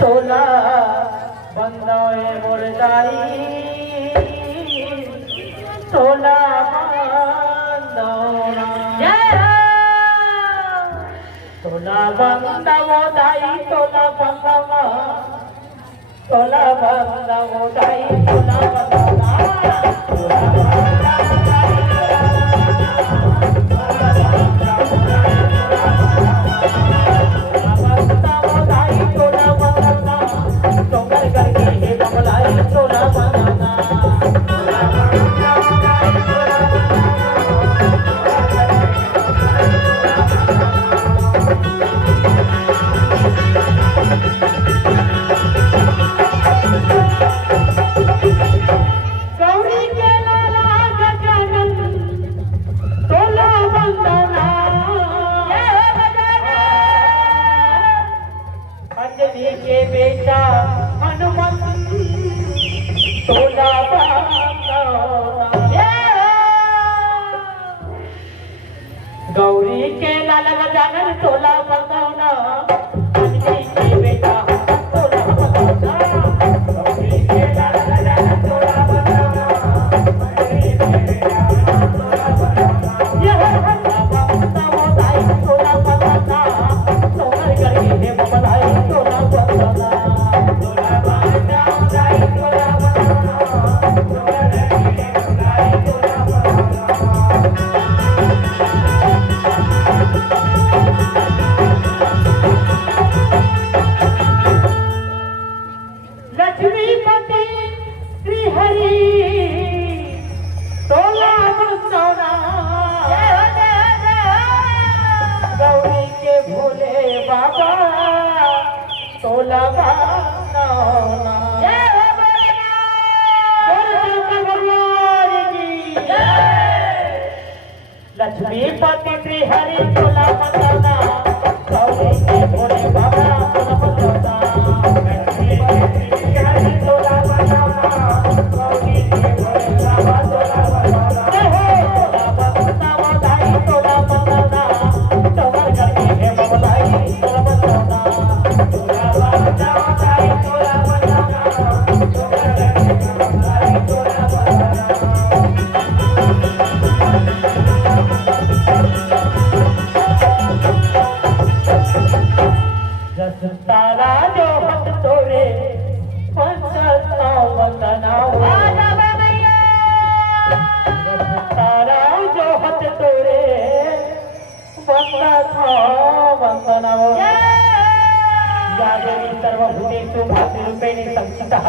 सोला बंदाए मोर जाई सोला बंदाओना सोला बंदाओ दाई सोला बंदाओना सोला बंदाओ दाई सोला बंदाओना बेटा हनुमंत सोला गौरी के लाल गजानन सोला बंदाना अंजलि के बेटा सोला बंदाना गौरी के लाल गजानन सोला बंदाना अंजलि के बेटा सोला बंदाना यह बंदा वो दाई सोला बंदाना सोहर करके हे बधाई सोला बंदाना सोला बंदा दाई सोला बंदाना सोहर करके बधाई सोला बंदाना लक्ष्मीपति श्री हरि सोला बंदाना गौरी के भोले बाबा सोला बंदाना लक्ष्मीपति श्री हरि सोला बंदाना गौरी के भोले बाबा सोला बंदाना लक्ष्मीपति श्री हरि सोला वंदनाव या देवी सर्वभूतेषु भातृरूपेण संस्थितः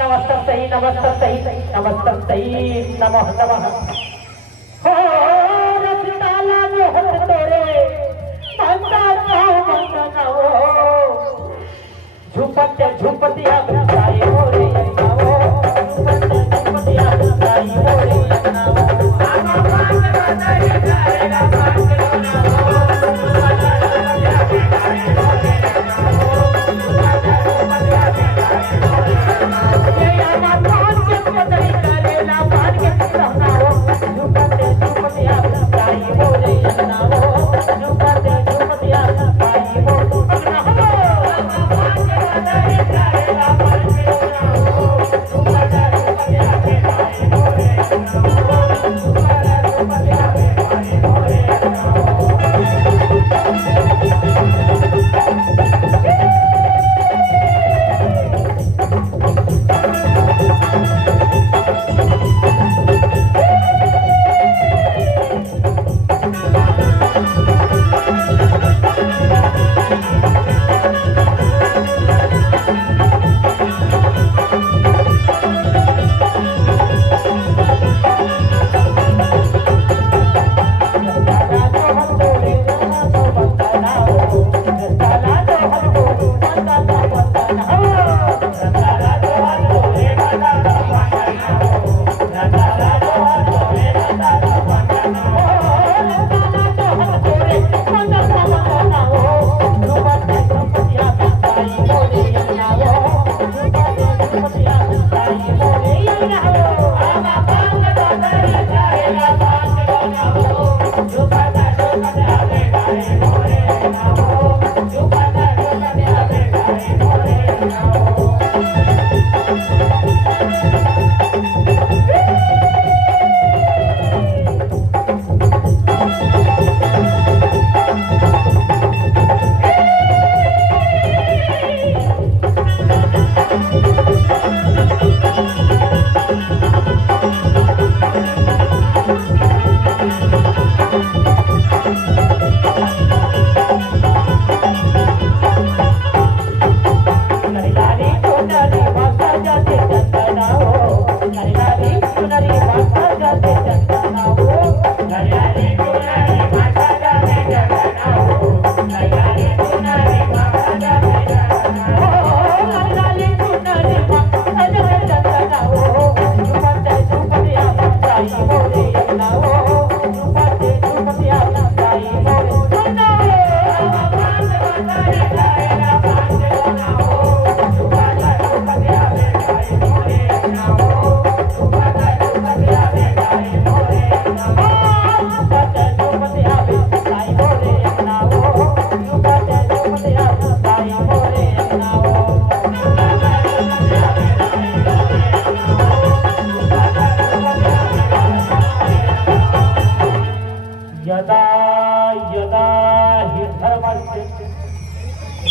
नमस्तस्यै नमस्तस्यै नमस्तस्यै नमः नमः हो रत्नाला जो हत तोरे वंदनाव झुपत्या झुपत्या जाई मोरे यज्ञावो झुपत्या झुपत्या जाई मोरे यज्ञावो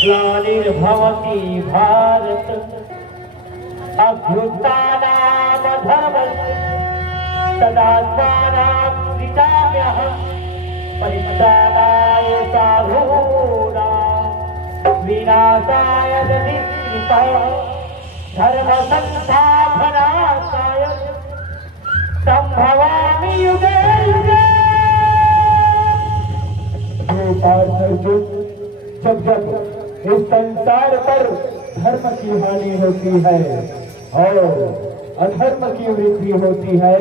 ग्लानिर्भवति भारत अभ्युत्थानामधर्मस्य तदात्मानं सृजाम्यहं परित्राणाय साधूनां विनाशाय दुष्कृतः धर्मसंस्थापनार्थाय संभवामि युगे युगे। जब जब इस संसार पर धर्म की हानि होती है और अधर्म की वृद्धि होती है,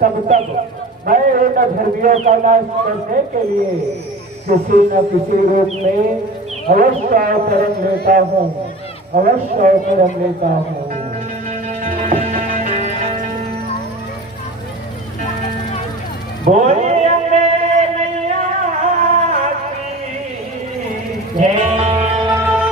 तब तब मैं इन अधर्मियों का नाश करने के लिए किसी न किसी रूप में अवश्य अवतरण लेता हूँ, अवश्य अवतरण लेता हूँ।